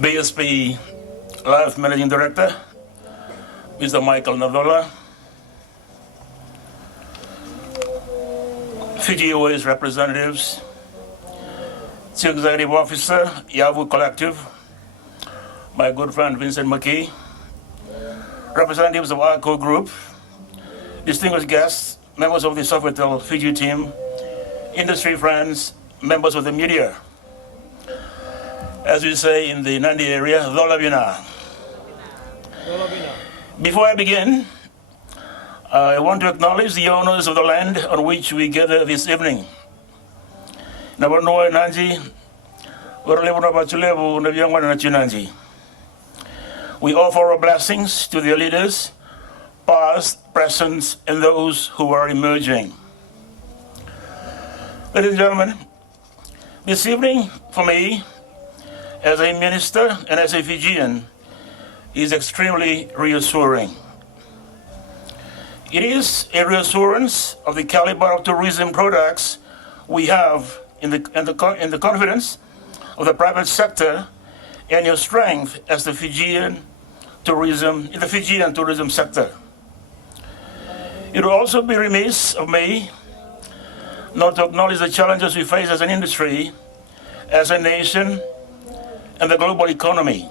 BSP Life Managing Director, Mr. Micheal Nacola, Fiji Airways representatives, Chief Executive Officer, Yavu Collective, my good friend Vincent McKee, representatives of Accor Group, distinguished guests, members of the Sofitel Fiji team, industry friends, members of the media. As we say in the Nandi area, Dholabina. Before I begin, I want to acknowledge the owners of the land on which we gather this evening. Nabarnoa Nanji, we offer our blessings to their leaders, past, present, and those who are emerging. Ladies and gentlemen, this evening for me, as a minister and as a Fijian, is extremely reassuring. It is a reassurance of the caliber of tourism products we have in the confidence of the private sector and your strength as the Fijian tourism sector. It will also be remiss of me not to acknowledge the challenges we face as an industry, as a nation, and the global economy.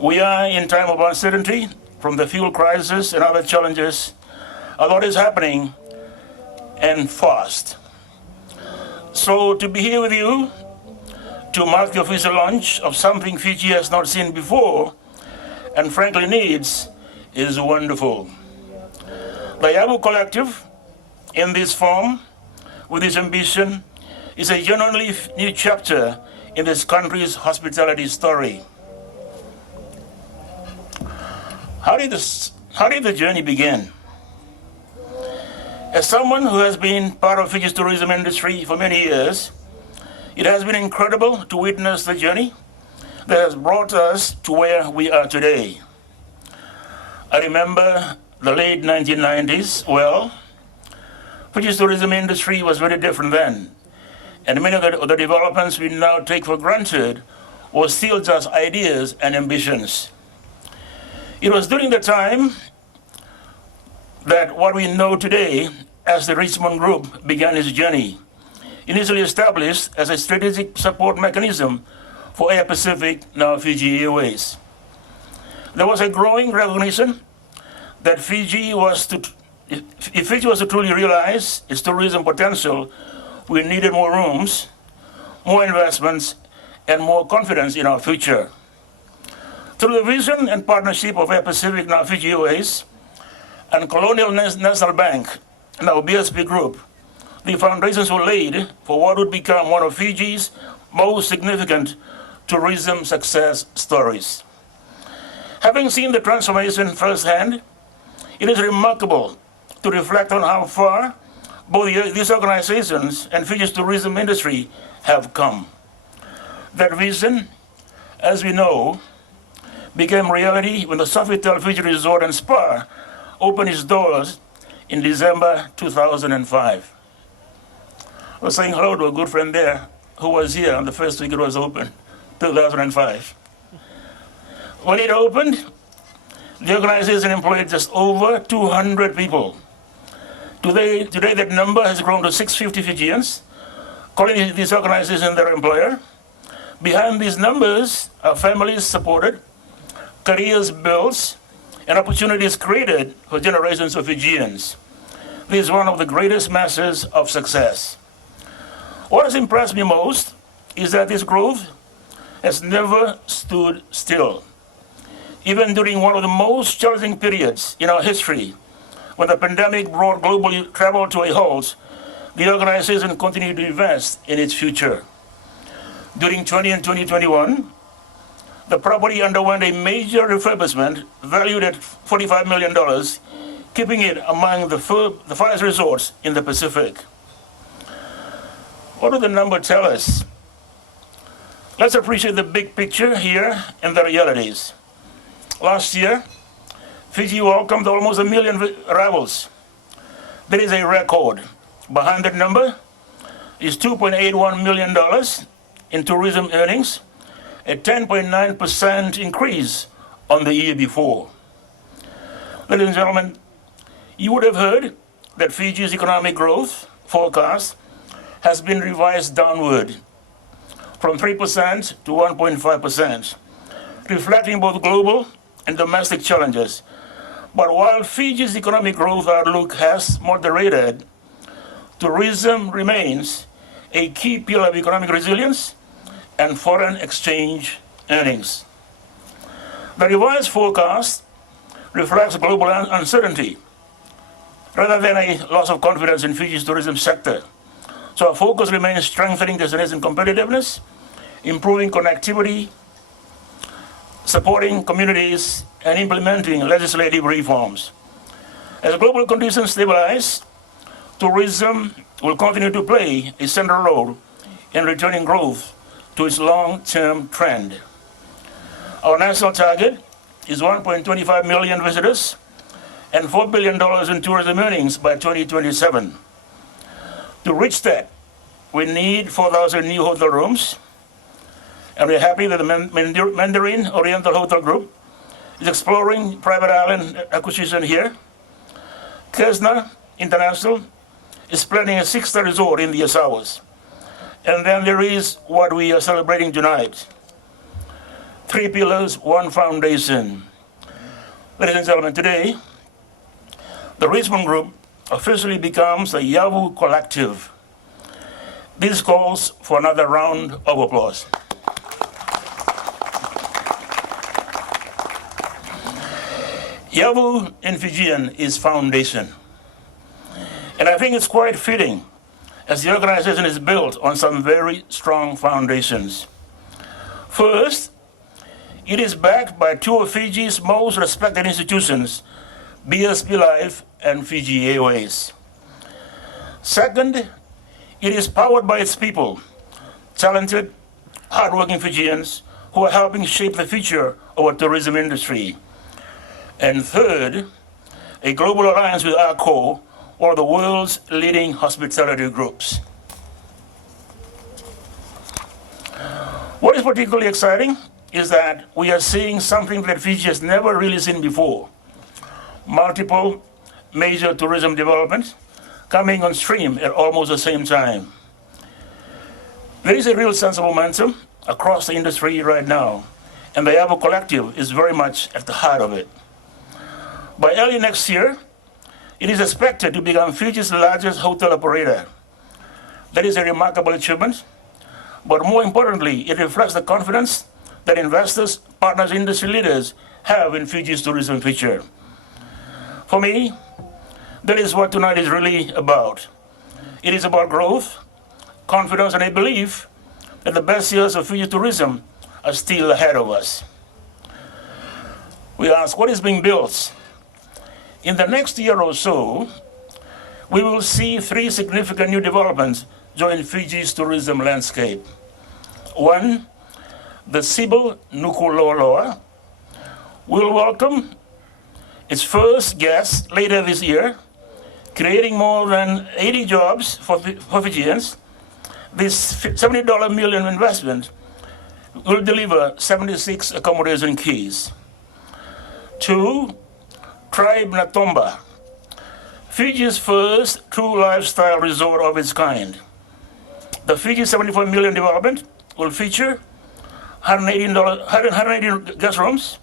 We are in time of uncertainty from the fuel crisis and other challenges. A lot is happening and fast. So to be here with you to mark the official launch of something Fiji has not seen before and frankly needs is wonderful. The Yavu Collective in this form, with this ambition, is a genuinely new chapter in this country's hospitality story. How did the journey begin? As someone who has been part of Fiji's tourism industry for many years, it has been incredible to witness the journey that has brought us to where we are today. I remember the late 1990s well. Fiji's tourism industry was very different then, and many of the developments we now take for granted were still just ideas and ambitions. It was during the time that what we know today as the Richmond Group began its journey, initially established as a strategic support mechanism for Air Pacific, now Fiji Airways. There was a growing recognition that if Fiji was to truly realize its tourism potential, we needed more rooms, more investments, and more confidence in our future. Through the vision and partnership of Air Pacific, now Fiji Airways, and Colonial National Bank, now BSP Group, the foundations were laid for what would become one of Fiji's most significant tourism success stories. Having seen the transformation firsthand, it is remarkable to reflect on how far both these organizations and Fiji's tourism industry have come. That vision, as we know, became reality when the Sofitel Resort and Spa opened its doors in December 2005. I was saying hello to a good friend there who was here on the first week it was open, 2005. When it opened, the organization employed just over 200 people. Today that number has grown to 650 Fijians, calling this organization their employer. Behind these numbers are families supported, careers built, and opportunities created for generations of Fijians. This is one of the greatest measures of success. What has impressed me most is that this growth has never stood still. Even during one of the most challenging periods in our history, when the pandemic brought global travel to a halt, the organization continued to invest in its future. During 2020 and 2021, the property underwent a major refurbishment valued at $45 million, keeping it among the finest resorts in the Pacific. What do the numbers tell us? Let's appreciate the big picture here and the realities. Last year, Fiji welcomed almost 1 million arrivals. That is a record. Behind that number is $2.81 million in tourism earnings, a 10.9% increase on the year before. Ladies and gentlemen, you would have heard that Fiji's economic growth forecast has been revised downward from 3% to 1.5%, reflecting both global and domestic challenges. But while Fiji's economic growth outlook has moderated, tourism remains a key pillar of economic resilience and foreign exchange earnings. The revised forecast reflects global uncertainty rather than a loss of confidence in Fiji's tourism sector. So our focus remains strengthening destination competitiveness, improving connectivity, supporting communities, and implementing legislative reforms. As global conditions stabilize, tourism will continue to play a central role in returning growth to its long-term trend. Our national target is 1.25 million visitors and $4 billion in tourism earnings by 2027. To reach that, we need 4,000 new hotel rooms, and we're happy that the Mandarin Oriental Hotel Group is exploring private island acquisition here. Kesna International is planning a 6-star resort in the Azores. And then there is what we are celebrating tonight. 3 pillars, 1 foundation. Ladies and gentlemen, today, the Richmond Group officially becomes the Yavu Collective. This calls for another round of applause. Yavu in Fijian is foundation. And I think it's quite fitting as the organization is built on some very strong foundations. First, it is backed by 2 of Fiji's most respected institutions, BSP Life and Fiji Airways. Second, it is powered by its people, talented, hardworking Fijians who are helping shape the future of our tourism industry. And third, a global alliance with Accor, one of the world's leading hospitality groups. What is particularly exciting is that we are seeing something that Fiji has never really seen before. Multiple major tourism developments coming on stream at almost the same time. There is a real sense of momentum across the industry right now, and the Yabo Collective is very much at the heart of it. By early next year, it is expected to become Fiji's largest hotel operator. That is a remarkable achievement, but more importantly, it reflects the confidence that investors, partners, industry leaders have in Fiji's tourism future. For me, that is what tonight is really about. It is about growth, confidence, and a belief that the best years of Fiji tourism are still ahead of us. We ask, what is being built? In the next year or so, we will see 3 significant new developments join Fiji's tourism landscape. One, the Sibyl Nacola will welcome its first guest later this year, creating more than 80 jobs for Fijians. This $70 million investment will deliver 76 accommodation keys. 2, Tribe Natomba, Fiji's first true lifestyle resort of its kind. The Fiji 74 million development will feature 180 guest rooms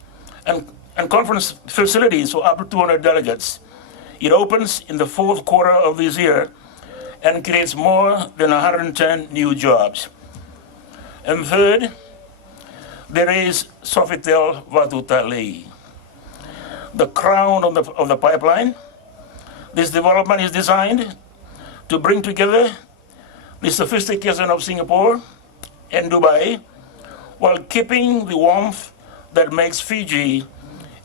and conference facilities for up to 200 delegates. It opens in the 4th quarter of this year and creates more than 110 new jobs. And third, there is Sofitel Resort, the crown of the pipeline. This development is designed to bring together the sophistication of Singapore and Dubai while keeping the warmth that makes Fiji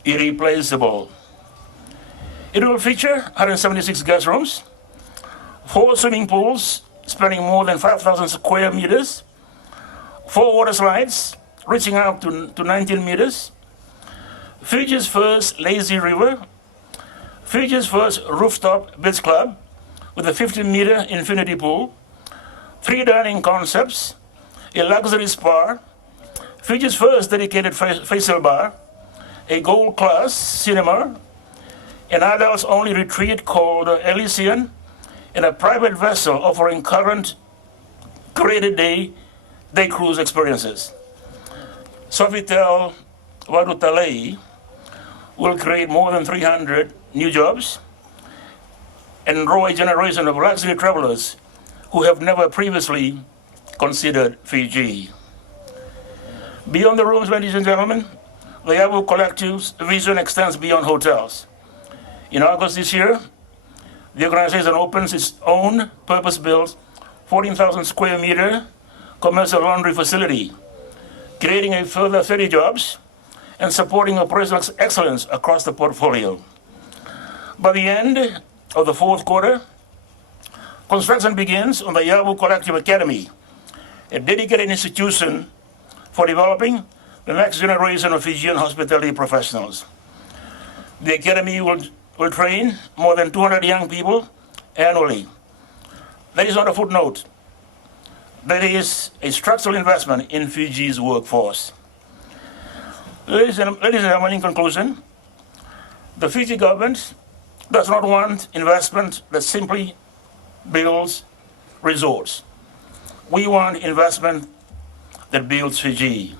irreplaceable. It will feature 176 guest rooms, 4 swimming pools spanning more than 5,000 square meters, 4 water slides reaching out to 19 meters, Fiji's first lazy river, Fiji's first rooftop beach club with a 50-meter infinity pool, 3 dining concepts, a luxury spa, Fiji's first dedicated facial bar, a gold-class cinema, an adults-only retreat called Elysian, and a private vessel offering current graded day cruise experiences. Sofitel Resort will create more than 300 new jobs and draw a generation of luxury travelers who have never previously considered Fiji. Beyond the rooms, ladies and gentlemen, the Yabo Collective's vision extends beyond hotels. In August this year, the organization opens its own purpose-built 14,000 square meter commercial laundry facility, creating a further 30 jobs and supporting operational excellence across the portfolio. By the end of the 4th quarter, construction begins on the Yabo Collective Academy, a dedicated institution for developing the next generation of Fijian hospitality professionals. The Academy will train more than 200 young people annually. That is not a footnote. That is a structural investment in Fiji's workforce. Ladies and gentlemen, in conclusion, the Fiji government does not want investment that simply builds resorts. We want investment that builds Fiji.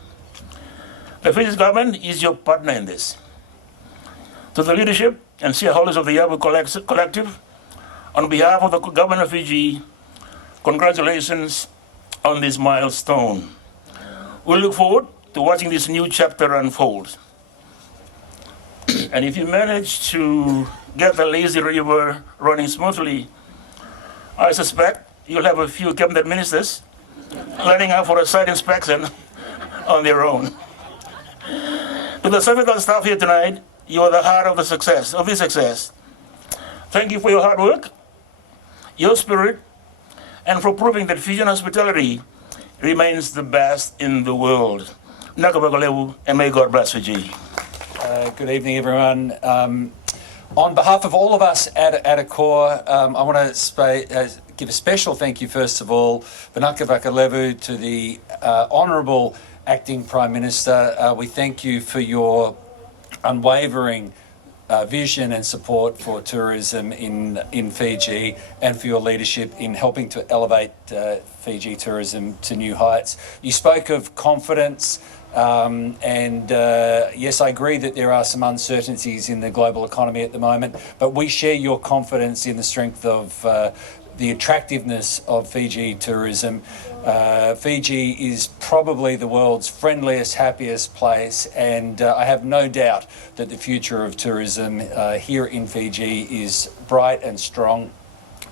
The Fiji government is your partner in this. To the leadership and shareholders of the Yabo Collective, on behalf of the government of Fiji, congratulations on this milestone. We look forward to watching this new chapter unfold. And if you manage to get the lazy river running smoothly, I suspect you'll have a few cabinet ministers lining up for a site inspection on their own. To the Sofitel staff here tonight, you are the heart of this success. Thank you for your hard work, your spirit, and for proving that Fijian hospitality remains the best in the world. Nacola, and may God bless Fiji. Good evening, everyone. On behalf of all of us at Accor, I want to give a special thank you, first of all, Gavoka to the Honourable Acting Prime Minister. We thank you for your unwavering vision and support for tourism in Fiji, and for your leadership in helping to elevate Fiji tourism to new heights. You spoke of confidence, and yes, I agree that there are some uncertainties in the global economy at the moment, but we share your confidence in the strength of the attractiveness of Fiji tourism. Fiji is probably the world's friendliest, happiest place, and I have no doubt that the future of tourism here in Fiji is bright and strong.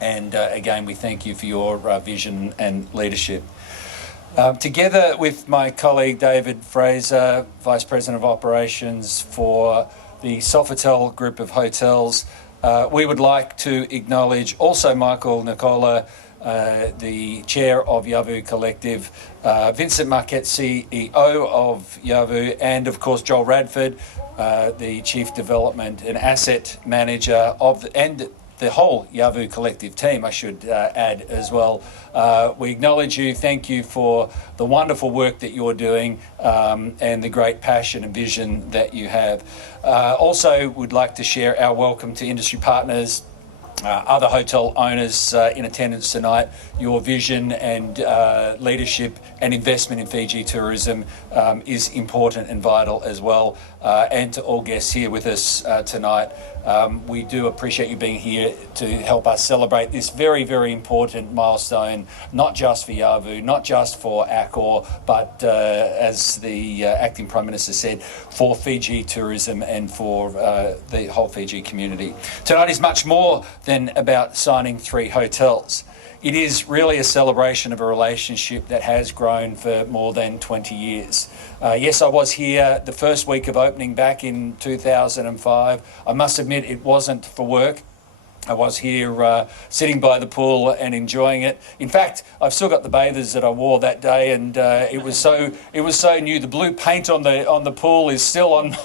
And again, we thank you for your vision and leadership. Together with my colleague David Fraser, Vice President of Operations for the Sofitel Group of Hotels, we would like to acknowledge also Micheal, Nacola, the Chair of Yavu Collective, Vincent Marquette, CEO of Yavu, and of course Joel Radford, the Chief Development and Asset Manager of the whole Yavu Collective team, I should add as well. We acknowledge you, thank you for the wonderful work that you're doing, and the great passion and vision that you have. Also, would like to share our welcome to industry partners, other hotel owners in attendance tonight. Your vision and leadership and investment in Fiji tourism is important and vital as well. And to all guests here with us tonight, we do appreciate you being here to help us celebrate this very, very important milestone, not just for Yavu, not just for Accor, but as the Acting Prime Minister said, for Fiji tourism and for the whole Fiji community. Tonight is much more than about signing 3 hotels. It is really a celebration of a relationship that has grown for more than 20 years. Yes, I was here the first week of opening back in 2005. I must admit it wasn't for work. I was here sitting by the pool and enjoying it. In fact, I've still got the bathers that I wore that day, and it was so new. The blue paint on the pool is still on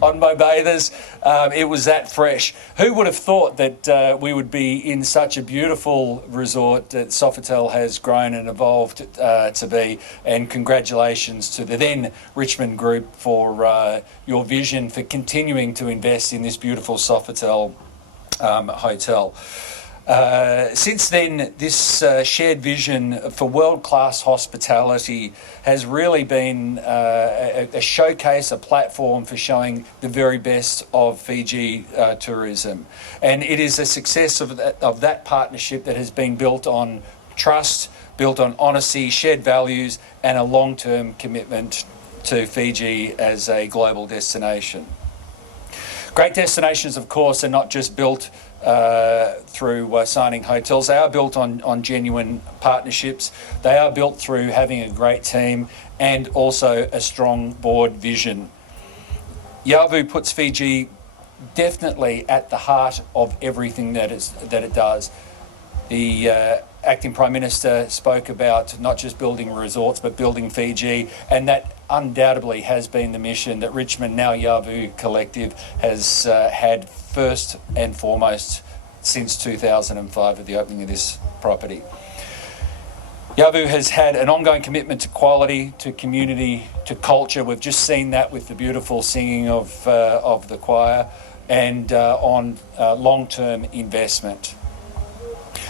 on my bathers. It was that fresh. Who would have thought that we would be in such a beautiful resort that Sofitel has grown and evolved to be? And congratulations to the then Richmond Group for your vision for continuing to invest in this beautiful Sofitel hotel. Since then, this shared vision for world-class hospitality has really been a showcase, a platform for showing the very best of Fiji tourism. And it is a success of that partnership that has been built on trust, built on honesty, shared values, and a long-term commitment to Fiji as a global destination. Great destinations, of course, are not just built through signing hotels. They are built on genuine partnerships. They are built through having a great team and also a strong board vision. Yavu puts Fiji definitely at the heart of everything that it does. The Acting Prime Minister spoke about not just building resorts, but building Fiji, and that undoubtedly has been the mission that Richmond, now Yavu Collective, has had first and foremost since 2005 at the opening of this property. Yavu has had an ongoing commitment to quality, to community, to culture. We've just seen that with the beautiful singing of the choir, and on long-term investment.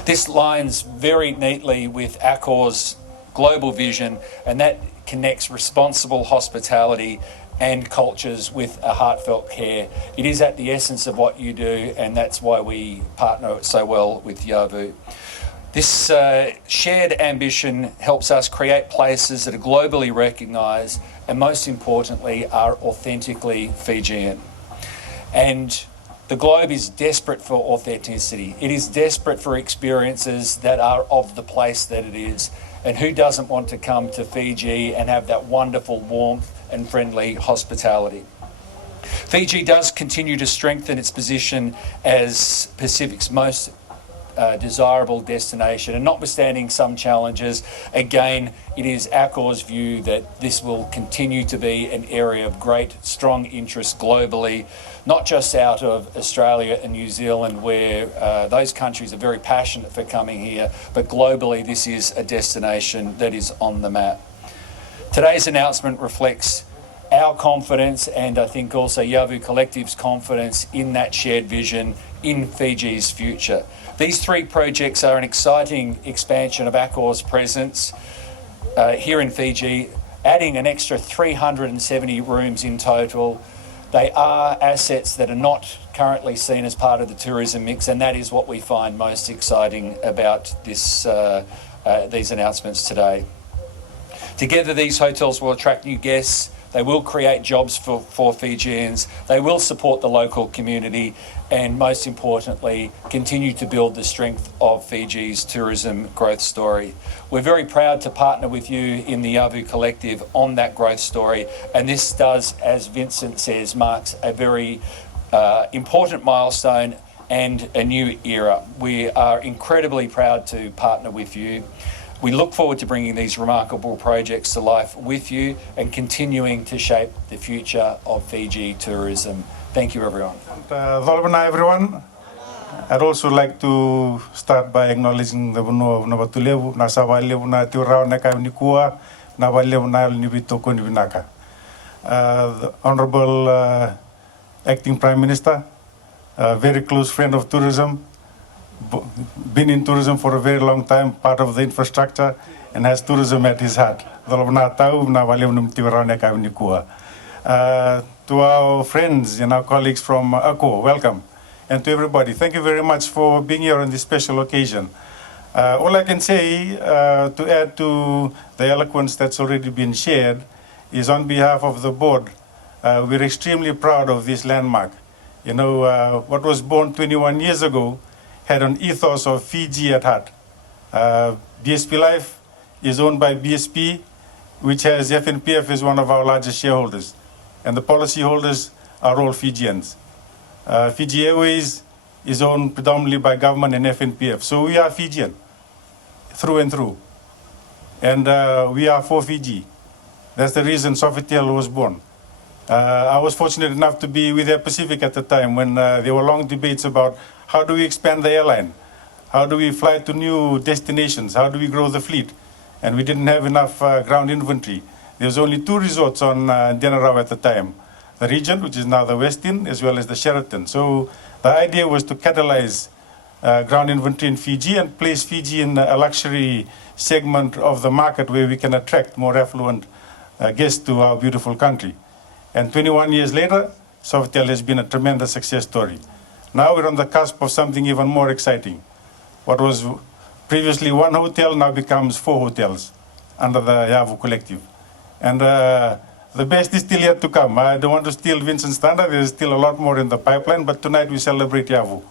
This lines very neatly with Accor's global vision, and that connects responsible hospitality and cultures with a heartfelt care. It is at the essence of what you do, and that's why we partner so well with Yavu. This shared ambition helps us create places that are globally recognised and, most importantly, are authentically Fijian. And the globe is desperate for authenticity. It is desperate for experiences that are of the place that it is. And who doesn't want to come to Fiji and have that wonderful warmth and friendly hospitality? Fiji does continue to strengthen its position as Pacific's most desirable destination. And notwithstanding some challenges, again, it is Accor's view that this will continue to be an area of great, strong interest globally, not just out of Australia and New Zealand, where those countries are very passionate for coming here, but globally this is a destination that is on the map. Today's announcement reflects our confidence and I think also Yavu Collective's confidence in that shared vision in Fiji's future. These three projects are an exciting expansion of Accor's presence here in Fiji, adding an extra 370 rooms in total. They are assets that are not currently seen as part of the tourism mix, and that is what we find most exciting about these announcements today. Together, these hotels will attract new guests. They will create jobs for Fijians. They will support the local community and, most importantly, continue to build the strength of Fiji's tourism growth story. We're very proud to partner with you in the Yavu Collective on that growth story. And this does, as Vincent says, marks a very important milestone and a new era. We are incredibly proud to partner with you. We look forward to bringing these remarkable projects to life with you and continuing to shape the future of Fiji tourism. Thank you, everyone. Dolbana, everyone. I'd also like to start by acknowledging the Bono of Navatulevu, Nasavalevu na Tiurao Neka Nikua, Navalevu na Nibitoko Nibinaka. The Honorable Acting Prime Minister, a very close friend of tourism, been in tourism for a very long time, part of the infrastructure, and has tourism at his heart. To our friends and our colleagues from Accor, welcome. And to everybody, thank you very much for being here on this special occasion. All I can say, to add to the eloquence that's already been shared, is on behalf of the board, we're extremely proud of this landmark. You know, what was born 21 years ago had an ethos of Fiji at heart. BSP Life is owned by BSP, which has FNPF as one of our largest shareholders. And the policy holders are all Fijians. Fiji Airways is owned predominantly by government and FNPF. So we are Fijian, through and through. And we are for Fiji. That's the reason Sofitel was born. I was fortunate enough to be with Air Pacific at the time when there were long debates about how do we expand the airline? How do we fly to new destinations? How do we grow the fleet? And we didn't have enough ground inventory. There was only 2 resorts on Denarau at the time. The Regent, which is now the Westin, as well as the Sheraton. So the idea was to catalyze ground inventory in Fiji and place Fiji in a luxury segment of the market where we can attract more affluent guests to our beautiful country. And 21 years later, Sofitel has been a tremendous success story. Now we're on the cusp of something even more exciting. What was previously 1 hotel now becomes 4 hotels under the Yavu Collective. And the best is still yet to come. I don't want to steal Vincent's thunder. There's still a lot more in the pipeline, but tonight we celebrate Yavu.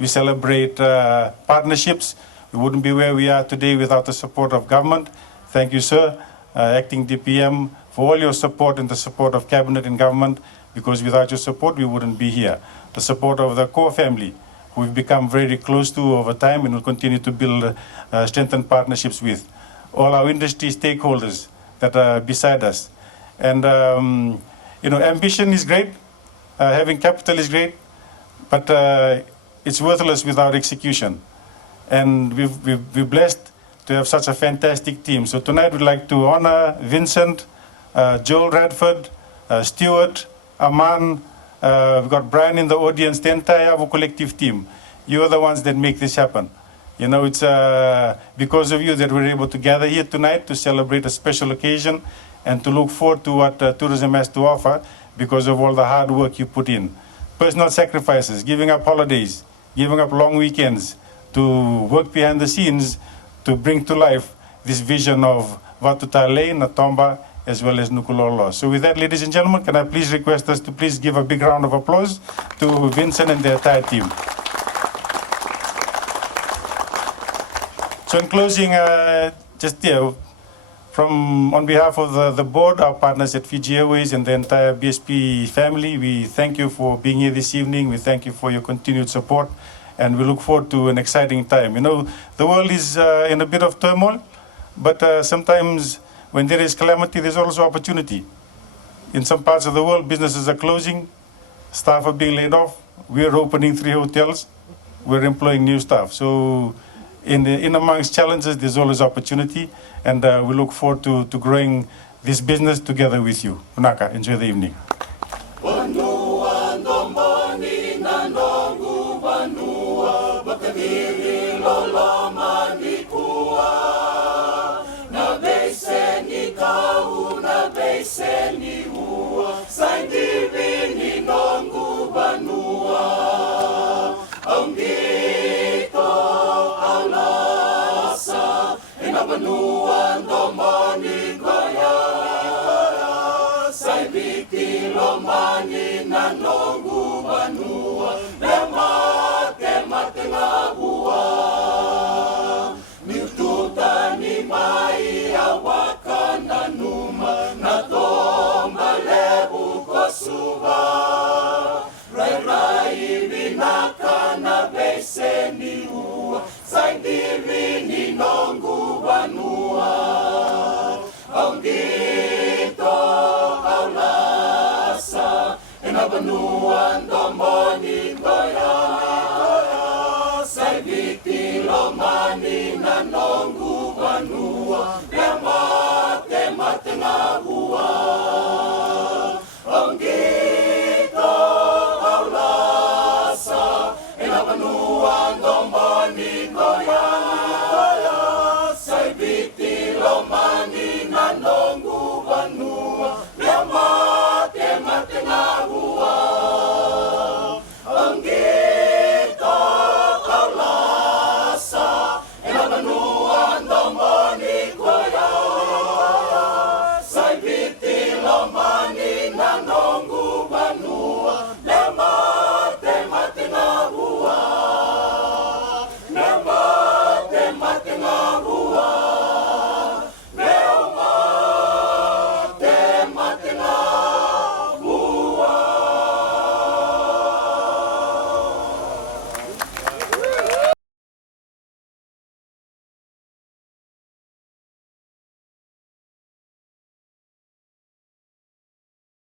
We celebrate partnerships. We wouldn't be where we are today without the support of government. Thank you, sir, Acting DPM, for all your support and the support of Cabinet and government, because without your support, we wouldn't be here. The support of the core family, who we've become very close to over time and will continue to build strengthened partnerships with. All our industry stakeholders that are beside us. And, you know, ambition is great, having capital is great, but it's worthless without execution. And we're blessed to have such a fantastic team. So tonight we'd like to honor Vincent, Joel Radford, Stuart, Aman. We've got Brian in the audience, the entire Yavu Collective team. You are the ones that make this happen. You know, it's because of you that we're able to gather here tonight to celebrate a special occasion and to look forward to what tourism has to offer because of all the hard work you put in. Personal sacrifices, giving up holidays, giving up long weekends to work behind the scenes to bring to life this vision of Vatutale, Natomba, as well as Nukulolo. So with that, ladies and gentlemen, can I please request us to please give a big round of applause to Vincent and the entire team. So in closing, on behalf of the board, our partners at Fiji Airways and the entire BSP family, we thank you for being here this evening. We thank you for your continued support. and we look forward to an exciting time. You know, the world is in a bit of turmoil, but sometimes when there is calamity, there's also opportunity. In some parts of the world, businesses are closing, staff are being laid off. We're opening 3 hotels. We're employing new staff. So in amongst challenges, there's always opportunity, and we look forward to growing this business together with you. Unaka, enjoy the evening. Banuan domani goya, sai biti lomani nanongu banua, lemate mate ngabua.